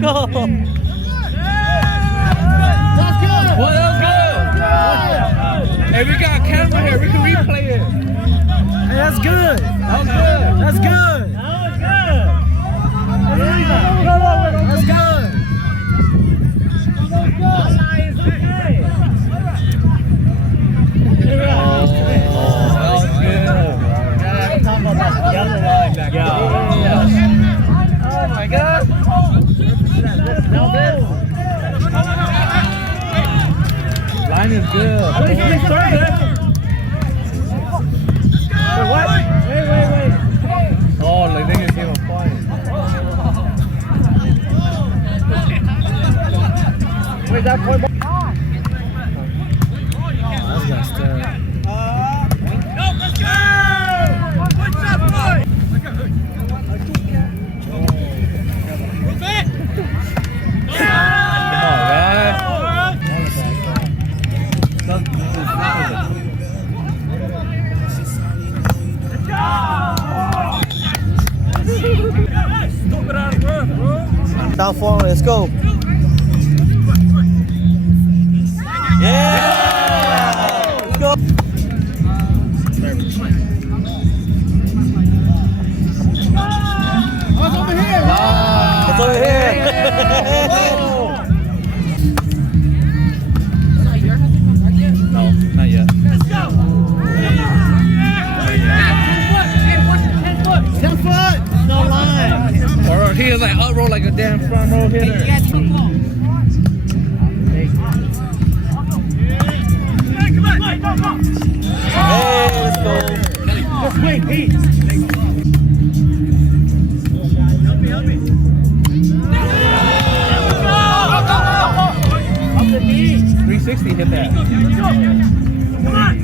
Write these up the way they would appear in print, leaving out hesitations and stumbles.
go. That's good. Well, that was good. Hey, we got a camera here. We can replay it. Hey, that's good. That was good. That's good. That's good. Oh my God! Line is good. What? Wait. Oh, like they can see him flying. Where's that point? That's messed up. Let's go! What's up, boy? Down forward, let's go. Yeah! Let's go. It's over here. It's over here. No, not yet. Let's go. 10 foot. No line. Or he is like up roll like a damn front row hitter. Hey, let's go. Let's wait, Pete. Help me. Up the knee. 360 hit that. Come on.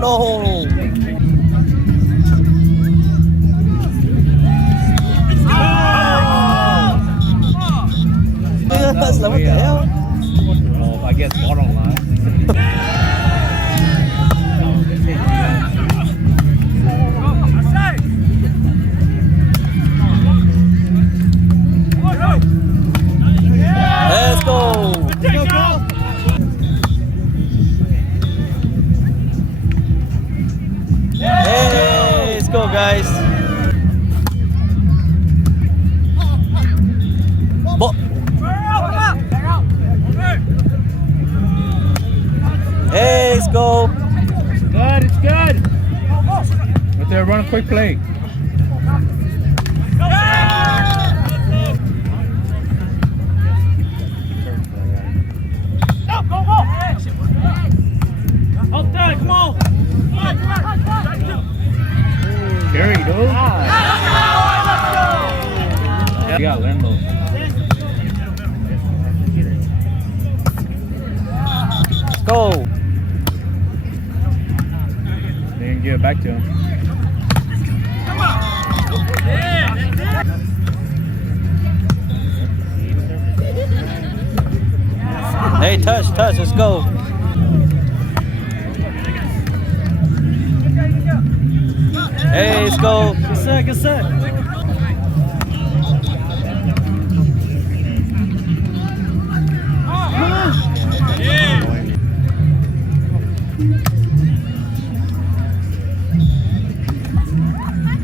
No. That's like, what the hell? Oh, I guess bottom line. Let's go. Hey, let's go, guys. Hey, let's go. It's good. Right there, run a quick play. Up there, come on. Carry, dude. You gotta learn those. Let's go. They can give it back to him. Hey, touch, let's go. Hey, let's go. Good set.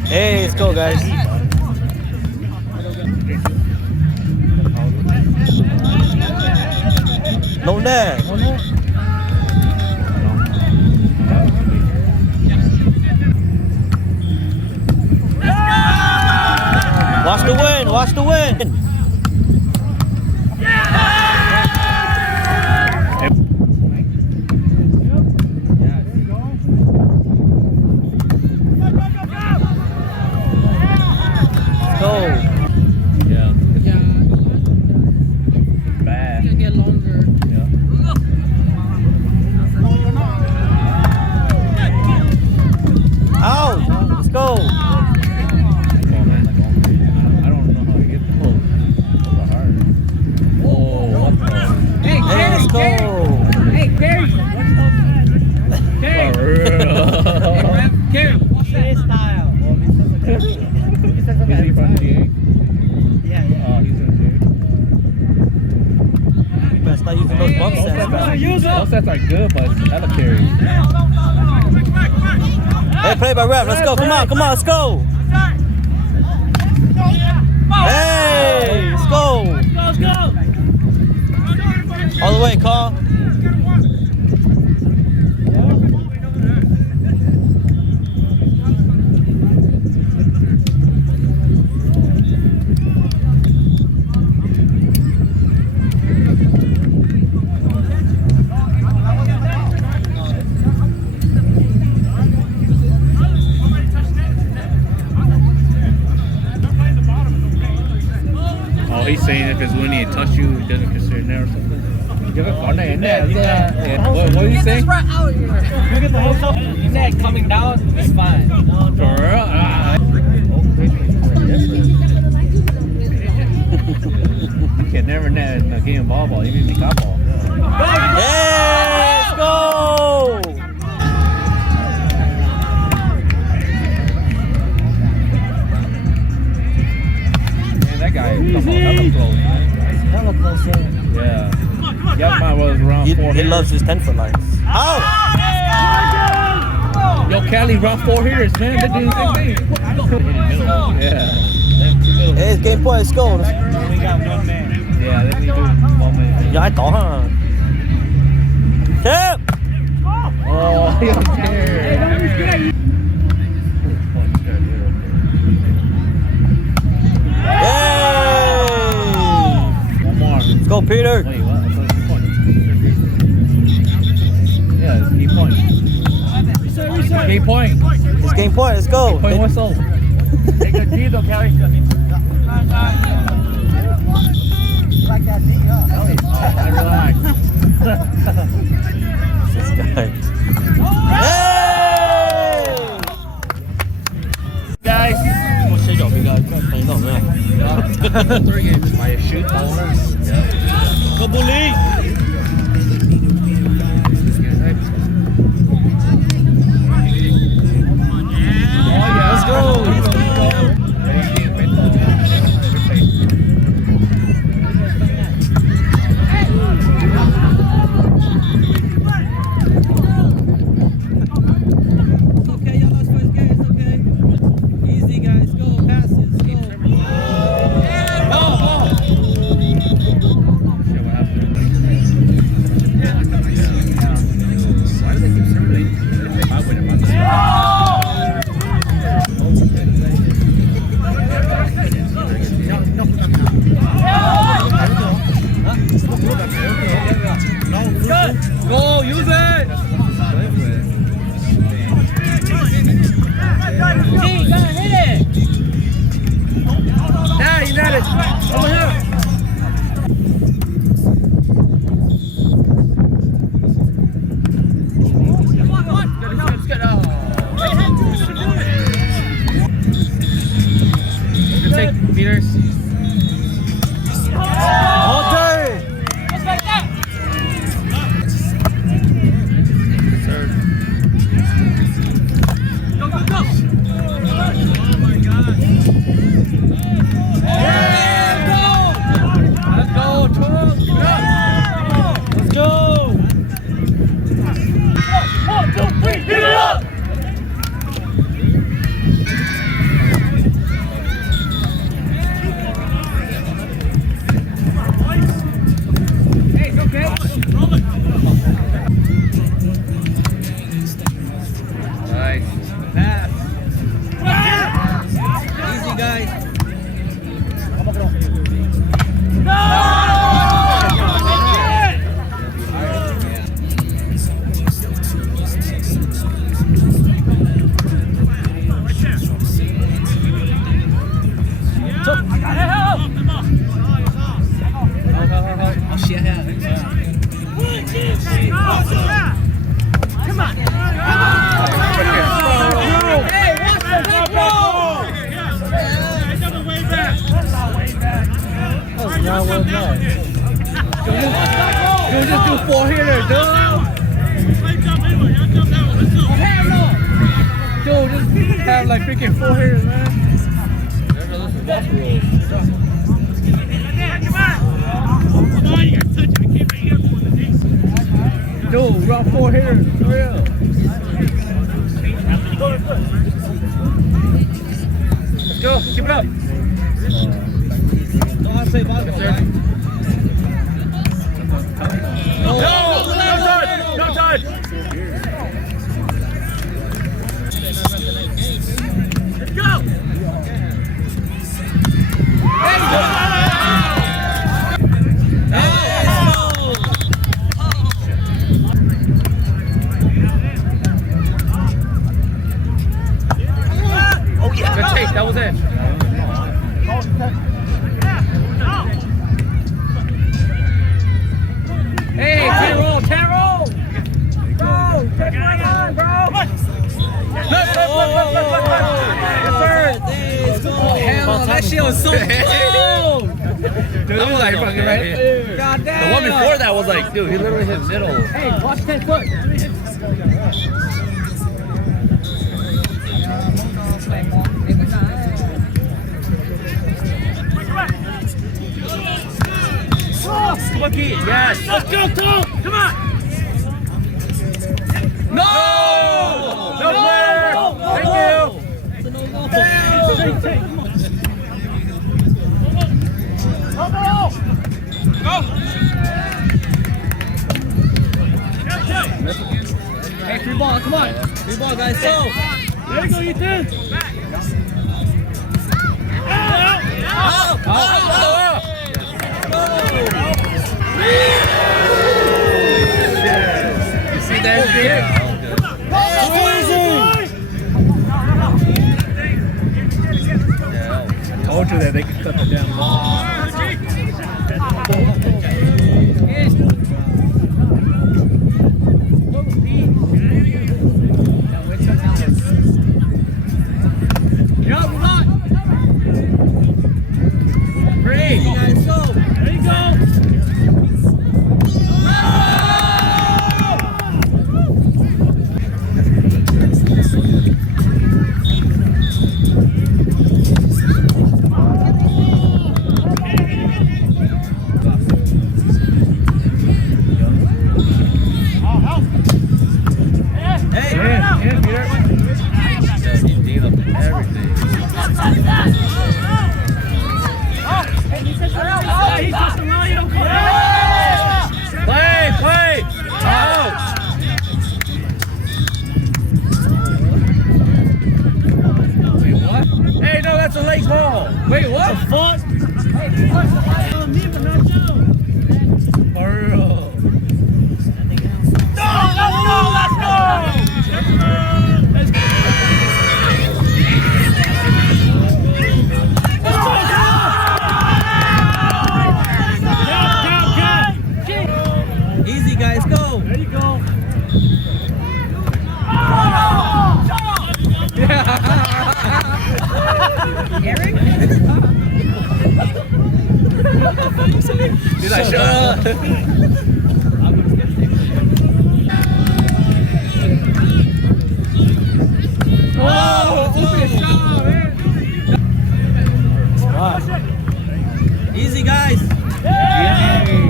Hey, let's go, guys. No net. Watch the wind. Watch the wind. Go. Yeah. Yeah. Bad. It'll get longer. Yeah. Out. Let's go. Oh, man, like, I don't know how to get the pull. Those are hard. Oh, what the? Hey, Hey, let's go. Hey, Carrie. For real. Carrie. Style. Is he from GA? Yeah, yeah. Oh, he's from GA. You better start using those bump sets, bro. Those sets are good, but hella carry. Hey, play by ref. Let's go. Come on. Come on. Let's go. Hey, let's go. Let's go. All the way, Carl. Oh, he's saying if it's winning and touch you, it doesn't consider it there or something. Give it on there. What are you saying? You get the whole stuff. Net coming down, it's fine. For real? You can never net in a game of ball, even in the ball. Yeah, let's go. Man, that guy come on, hella close, man. Hella close in. Yeah. That mine was around 4 He hitters. loves his 10-foot lines. Out. Yo, Cali round 4 hitters, man. They're doing the same thing. Yeah. Hey, it's game point. Let's go. We got one man. Yeah, they need to do one man. Yeah, I thought, huh? Tip. Oh, he don't care. Yay! One more. Let's go, Peter. Wait, what? It's like 2 points. Yeah, it's 8 points. Reset. 8 points. It's game point. Let's go. Point whistle. Take a D though, Kelly. Like that D, huh? Relax. This guy. Hey! Guys. What's your job, you guys? Playing on, man. 3 games by a shoot bowler. Go bully. Let's go. Okay, y'all lost first game. It's okay. Easy, guys. Go. Passes. Go. Shit, what happened? shit. Come on. Hey, watch the ball. That was not well done. You just do 4-hitters, dude. Dude, just have like freaking 4-hitters, man. Dude, run 4-hitters, for real. Let's go, keep it up. Don't have to say ball. No touch. Let's go. Oh yeah, good take, that was it. Hey, Terrell! Bro, take my line, bro! Look! Hell, that shit was so cold. Dude, that was like fucking right here. God damn. The one before that was like, dude, he literally hit middle. Hey, watch 10 foot. Come on, kid. Yes. Let's go, Tom. Come on. No! No player! Thank you! Hey, free ball, come on. Free ball, guys, go. There you go, Ethan. You see that shit? I told you that they could cut the damn ball. That's a late ball. Wait, what? The fuck? For real. Let's go. Easy, guys, go. There you go. Eric? Did I shut up? Oh, open shot, man. Wow. Easy, guys. Yay.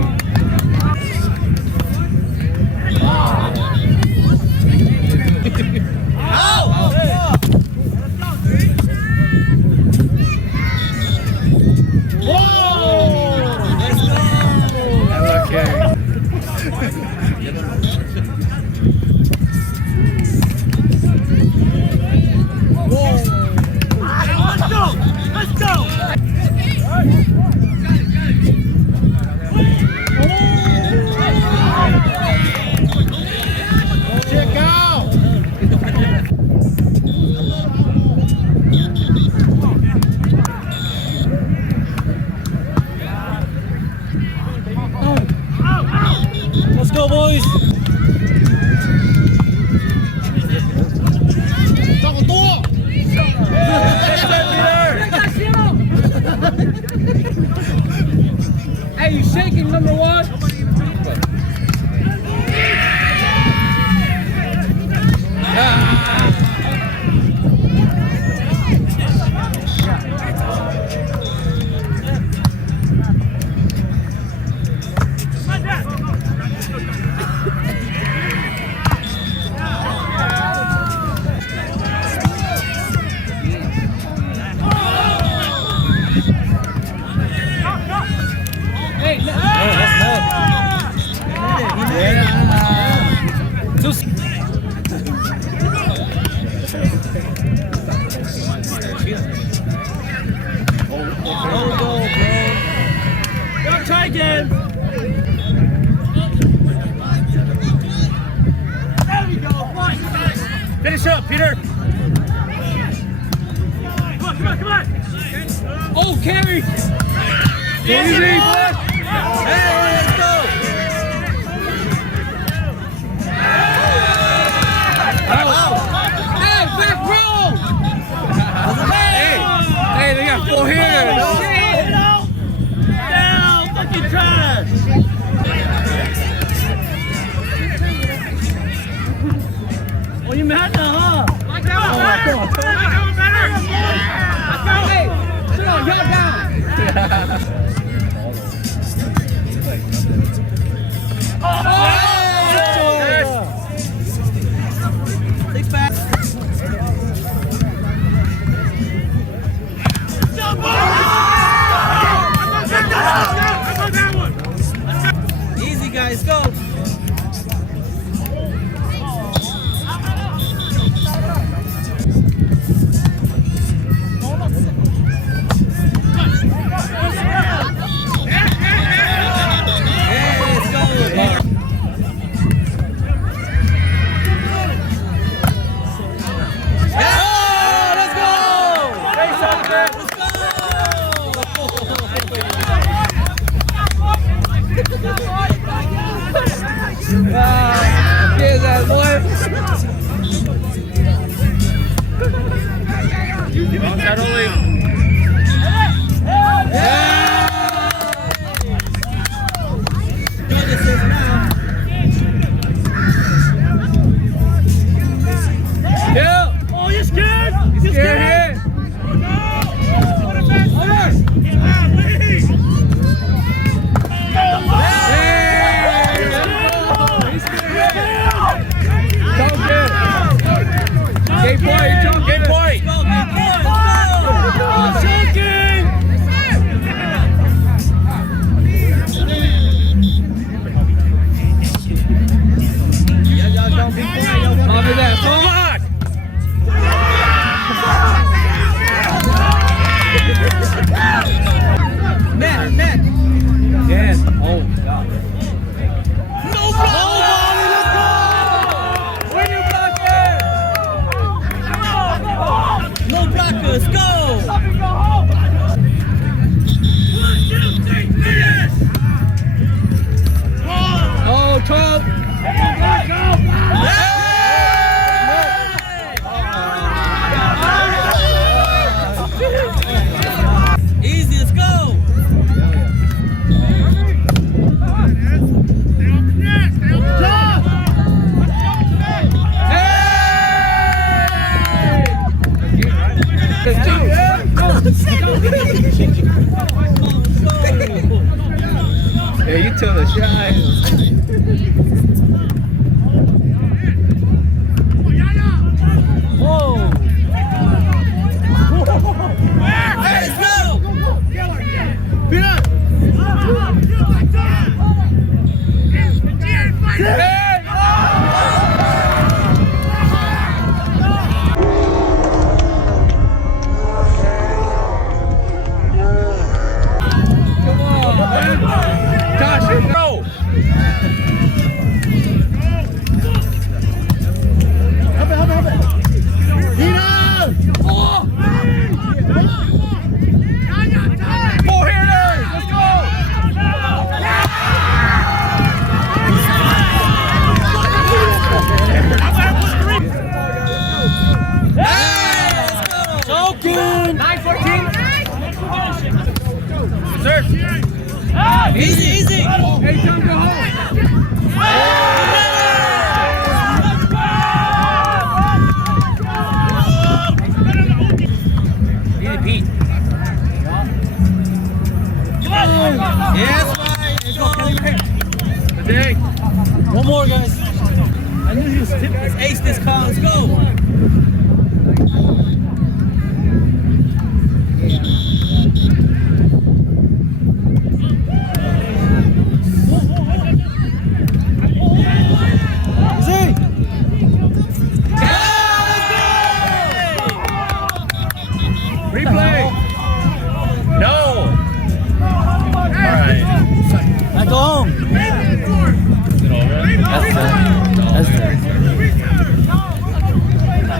Let's go, boys. Hey, you shaking, number one? Try again. There we go. Finish up, Peter. Come on. Oh, carry! Easy. Hey, let's go. Hey, back row! Hey, they got 4 here. Down, fucking trash. Oh, you mad now, huh? Hey, sit on, y'all down! Six back. Easy, guys, go. Here's that boy. Onside only. Yeah. Oh, you scared? You scared here? Game point. Copy that. Come on. Man. Yes. Oh, God. No problem. Let's go. Win your blocker. No blockers. Go. Oh, 12. Easy, let's go. Yeah, you tell the shot. Whoa. Hey, let's go. Josh, go! Easy, easy. Hey, time to go home. Easy, Pete. Yes, right. Let's go, Kelly, right here. Today. One more, guys. I knew he was tipping. Let's ace this car. Let's go. Easy. Replay. No. All right. Now go home. Is it over? That's it. That's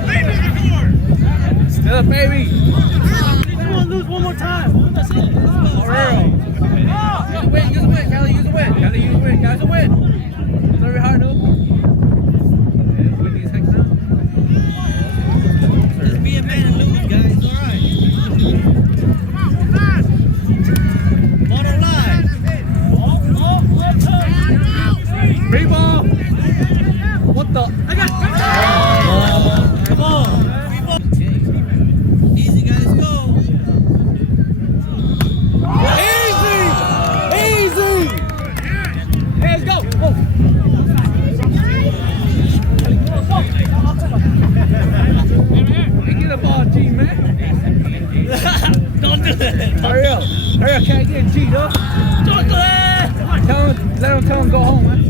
it. Still up, baby. We want to lose one more time. That's it. Let's go. For real. Use a win, Kelly. Use a win. Kelly, use a win. Guys, a win. It's very hard, though. Win these heck now. Just be a man and lose, guys. It's all right. Bottom line. Free ball. What the? I got Come on. Easy, guys. Let's go. Easy. Easy. Hey, let's go. Oh. Hey, get the ball, G, man. Don't do it. Hurry up. Hurry up, can't get G, though. Don't do it. Let him tell him go home, man.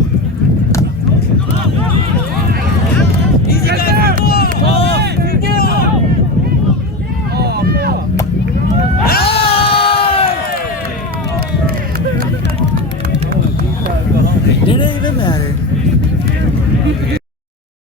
Easy, guys. Come on. Oh, Didn't even matter.